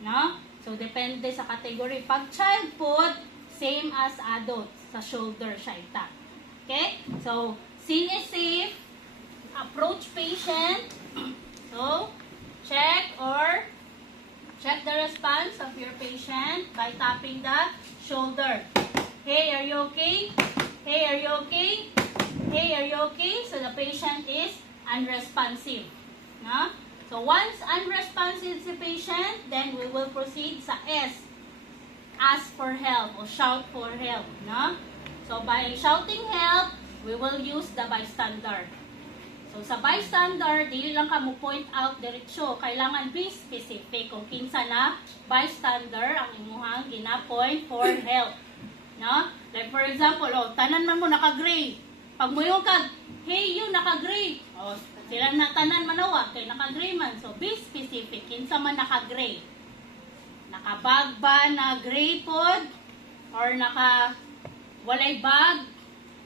No? So, depende sa category. Pag child food, same as adults. Sa shoulder siya itap. Okay? So, scene is safe. Approach patient. So, check the response of your patient by tapping the shoulder. Hey, are you okay? Hey, are you okay? Hey, are you okay? So, the patient is unresponsive. No? So, once unresponsive si patient, then we will proceed sa S. Ask for help or shout for help. No? So, by shouting help, we will use the bystander. So, sa bystander, dili lang ka mo point out diretsyo. Kailangan be specific kung kinsa na bystander ang imuhang gina-point for help. No? Like for example, tanan man mo naka-gray. Pag mo yung hey, you naka-gray. Sila na tanan manawa, kay naka-gray man. So, be specific. Kinsa man naka-gray. Naka-bag ba na gray pod? Or walay bag?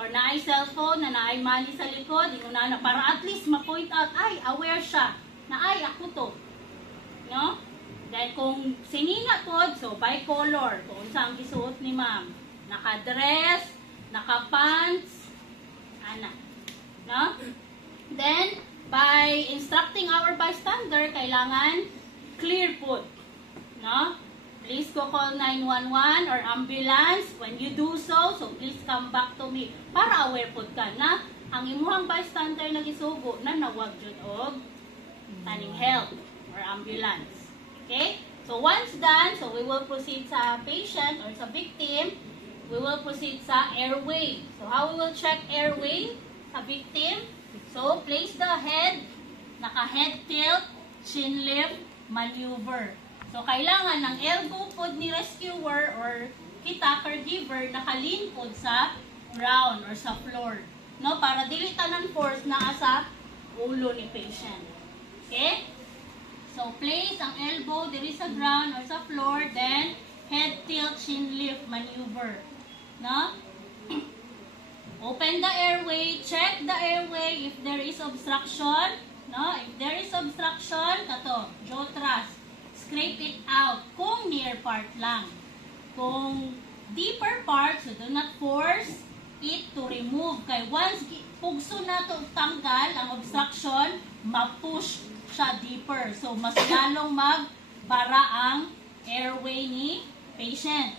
Or naay cellphone na naay money sa likod? Na para at least ma-point out, ay, aware siya. Na ay, ako to. No? Then, kung sinina pod, so, by color. Kung saan gisuot ni ma'am. Naka-dress, naka-pants, ana. No? Then, by instructing our bystander, kailangan clear pod. No? Please go call 911 or ambulance. When you do so please come back to me. Para aware pod ka na ang imuhang bystander na gisugo na nawag jud og taning help or ambulance. Okay? So once done, so we will proceed sa patient or sa victim. We will proceed sa airway. So how we will check airway sa victim? So, place the head, naka-head tilt, chin lift, maneuver. So, kailangan ng elbow pod ni rescuer or kita, caregiver, naka-lean pod sa ground or sa floor. No? Para dili tanan force na sa ulo ni patient. Okay? So, place ang elbow diri sa ground or sa floor, then head tilt, chin lift, maneuver. No? Open the airway, check the airway if there is obstruction. No? If there is obstruction, kato, jaw thrust. Scrape it out kung near part lang. Kung deeper part, so do not force it to remove. Kay once pugso na to tanggal ang obstruction, ma-push siya deeper. So, mas lalong magbara ang airway ni patient.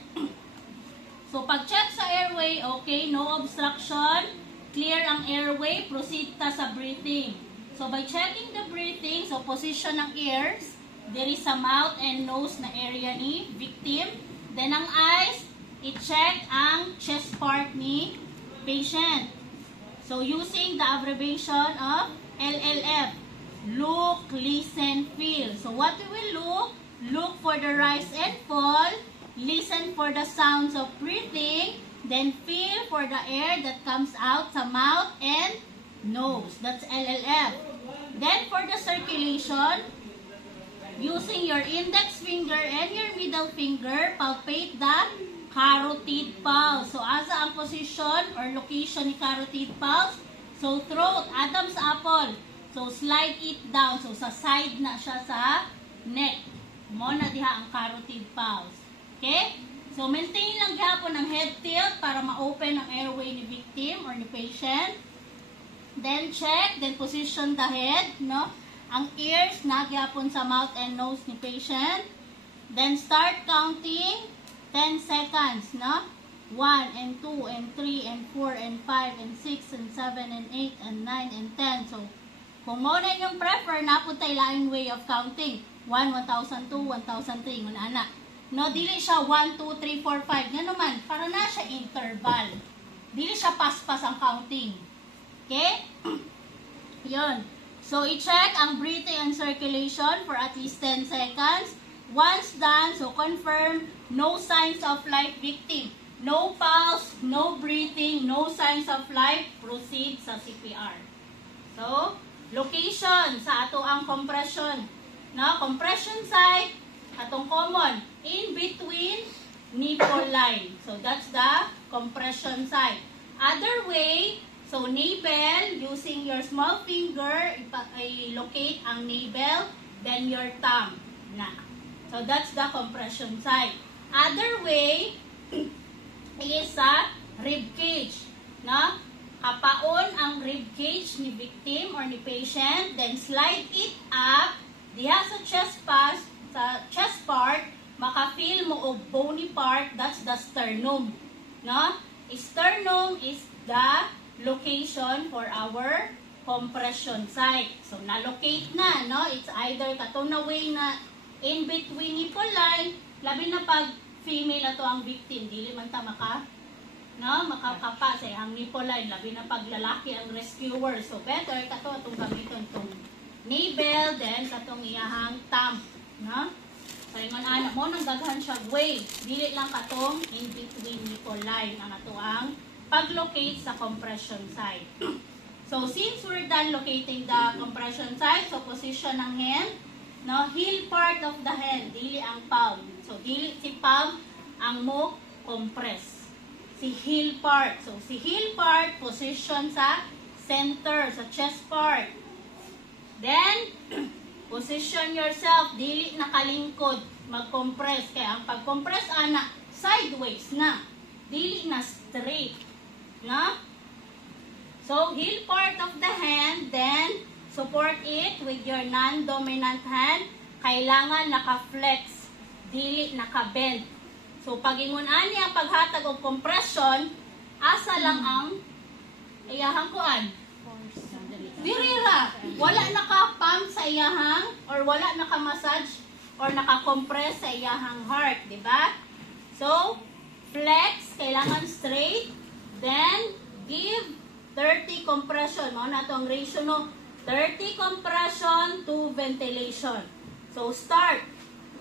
So, pag-check sa airway, okay, no obstruction, clear ang airway, proceed ta sa breathing. So, by checking the breathing, so position ng ears, there is sa mouth and nose na area ni victim. Then, ang eyes, i-check ang chest part ni patient. So, using the abbreviation of LLF, look, listen, feel. So, what we will look for the rise and fall, listen for the sounds of breathing, then feel for the air that comes out sa mouth and nose. That's LLF. Then for the circulation, using your index finger and your middle finger, palpate the carotid pulse. So, asa ang position or location ni carotid pulse? So, throat, Adam's apple. So, slide it down. So, sa side na siya sa neck. Mo na diha ang carotid pulse. Okay? So, maintain lang gapon ang head tilt para ma-open ang airway ni victim or ni patient. Then, check. Then, position the head. No? Ang ears na gapon sa mouth and nose ni patient. Then, start counting 10 seconds. No? 1 and 2 and 3 and 4 and 5 and 6 and 7 and 8 and 9 and 10. So, kung mo na yung prefer, napuntay laing way of counting. 1, 1,002, 1,003. Muna na. No, dili siya 1, 2, 3, 4, 5. Nga naman, para na siya interval. Dili siya pas-pas ang counting. Okay? Yun. So, i-check ang breathing and circulation for at least 10 seconds. Once done, so confirm, no signs of life victim. No pulse, no breathing, no signs of life, proceed sa CPR. So, location sa ato ang compression. No, compression site, atong common, in between nipple line. So, that's the compression site. Other way, so navel, using your small finger, i-locate ang navel, then your thumb. Na. So that's the compression side. Other way is sa rib cage. No? Kapaon ang rib cage ni victim or ni patient, then slide it up diha sa chest part, maka-feel mo og bony part, that's the sternum. No? Sternum is the location for our compression site. So, na-locate na, no? It's either katunaway na in between nipple line, labi na pag female ato ang victim, dili man ta makakapa sa ang nipple line, labi na pag lalaki ang rescuer. So, better kato atong gamiton tong navel, then katong iyahang thumb, no? So, ingon ana mo nang daghan siya way, dili lang katong in between nipple line ang ato ang pag-locate sa compression site. So, since we're done locating the compression site, so position ng hand, no, heel part of the hand, dili ang palm. So, dili si palm ang mo compress. Si heel part. So, si heel part, position sa center, sa chest part. Then, position yourself, dili nakalingkod, mag-compress. Kaya ang pag-compress, ana, sideways na. Dili na straight. No? So, heel part of the hand, then, support it with your non-dominant hand. Kailangan naka-flex, dili naka-bend. So, pag-ingunan niya, paghatag o compression, asa lang ang iyahang kuan. Dirira. Wala naka-pump sa iyahang, or wala naka-massage, or naka-compress sa iyahang heart. Diba? So, flex, kailangan straight. Then, give 30 compression. Mao na ito ang ratio, no? 30 compression to ventilation. So, start.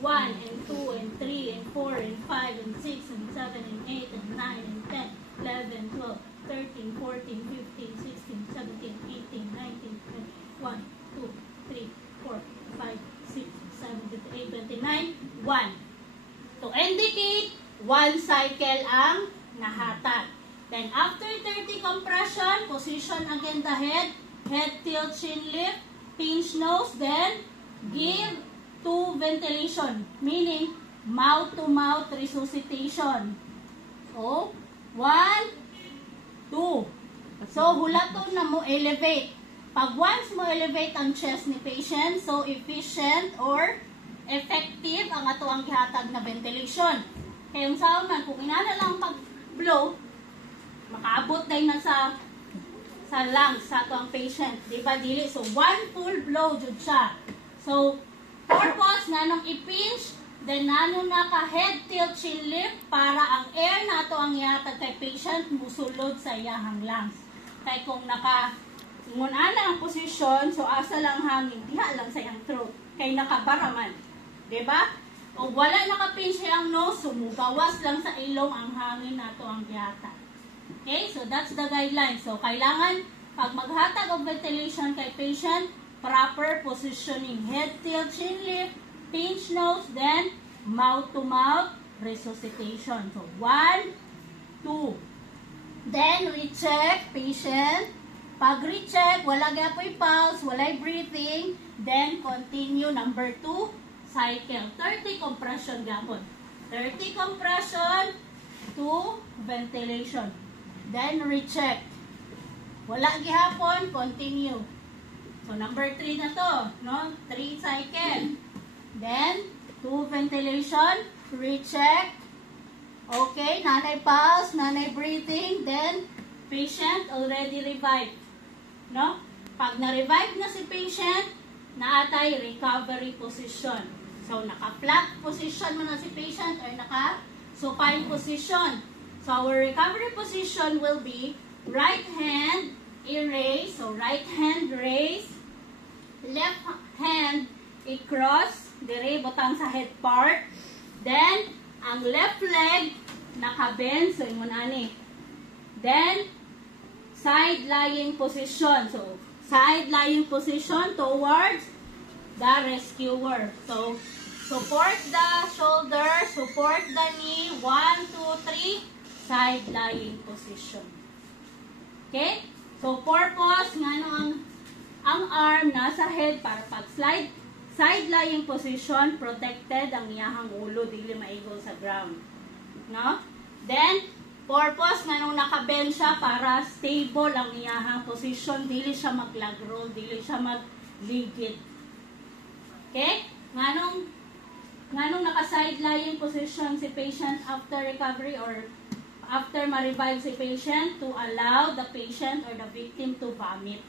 1 and 2 and 3 and 4 and 5 and 6 and 7 and 8 and 9 and 10, 11, 12, 13, 14, 15, 16, 17, 18, 19, 20, 1, 2, 3, 4, 5, 6, 7, 8, 29, 1. To indicate, 1 cycle ang nahatag. Then, after 30 compression, position again the head, tilt, chin lift, pinch nose, then give 2 ventilation, meaning mouth-to-mouth resuscitation. So, 1, 2. So, hulaton na mo elevate. Pag once mo elevate ang chest ni patient, so efficient or effective ang ato ang gihatag na ventilation. Kaya yung sound man, kung inana lang pag-blow, makaabot dahil na sa lungs sa ato ang patient. Diba, dili? So, 1 full blow jud siya. So, purpose na nung i-pinch, then nano naka-head tilt chin lift para ang air na ito ang ihatag kay patient musulod sa iyahang lungs. Kaya kung naka-ngunana ang posisyon, so asa lang hangin, diha lang sa iyang throat. Kay nakabaraman. Diba? O wala naka-pinch ang nose, sumugawas lang sa ilong ang hangin na ito ang ihatag. Okay? So that's the guideline. So kailangan, pag maghatag of ventilation kay patient, proper positioning. Head tilt, chin lift, pinch nose, then mouth-to-mouth resuscitation. So, 1, 2. Then, recheck, patient. Pag recheck, wala gapoy pulse, walay breathing. Then, continue. Number 2, cycle. 30 compression gapon. 30 compression, 2 ventilation. Then, recheck. Wala gihapon, continue. So, number 3 na to, no? 3 cycle. Then, 2 ventilation, recheck. Okay, nanay pulse, nanay breathing. Then, patient already revived. No? Pag na-revive na si patient, naatay recovery position. So, naka-flat position mo na si patient or naka-supine position. So, our recovery position will be right hand erase. So, right hand raise. Left hand i-cross, dire butang sa head part. Then, ang left leg naka-bend, so yun ani. Then, side lying position. So, side lying position towards the rescuer. So, support the shoulder, support the knee, 1, 2, 3, side lying position. Okay? So, purpose, nga ang arm nasa head para pag-slide side lying position, protected ang iyahang ulo dili maigol sa ground. No? Then purpose nganong naka-bend siya para stable ang iyahang position, dili siya mag-lag roll, dili siya mag-ligid. Okay? Nganong naka-side lying position si patient after recovery or after ma-revive si patient, to allow the patient or the victim to vomit.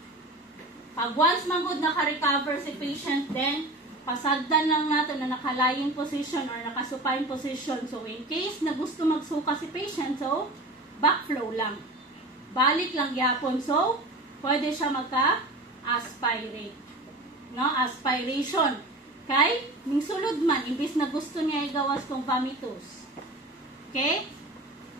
Pag once magud naka-recover si patient, then pasagdan lang nato na naka-lying position or naka-supine position. So in case na gusto magsuka si patient, so backflow lang. Balik lang yapon. So pwede siya magka-aspirate. No? Aspiration. Kay ning sulod man imbis na gusto niya igawas tong vomitus. Okay?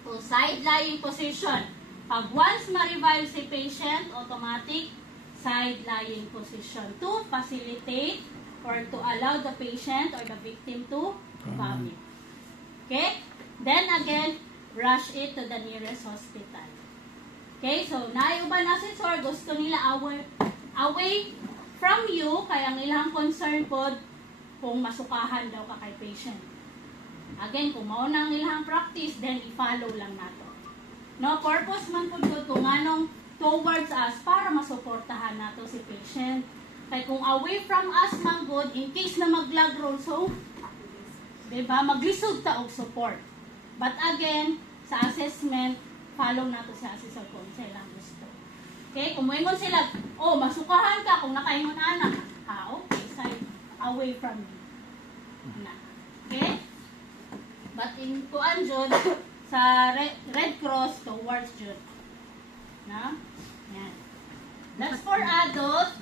So side lying position. Pag once ma-revive si patient, automatic side lying position to facilitate or to allow the patient or the victim to vomit. Okay? Then again, rush it to the nearest hospital. Okay? So, naiuban na si Sir, gusto nila away from you, kaya ang ilang concern po kung masukahan daw ka kay patient. Again, kung mao nang ilang practice, then i-follow lang nato. No, purpose man po kung anong towards us para masuportahan nato si patient. Kaya kung away from us man good, in case na mag-lag roll, so, diba, maglisod ta og support. But again, sa assessment, follow nato sa assessor kung sila gusto. Okay, kung moingon sila, oh, masukahan ka kung nakaingon anak. Okay, side away from me. Na. Okay? But in kuan jud sa Red Cross towards jud. Na? Yan. That's for adults.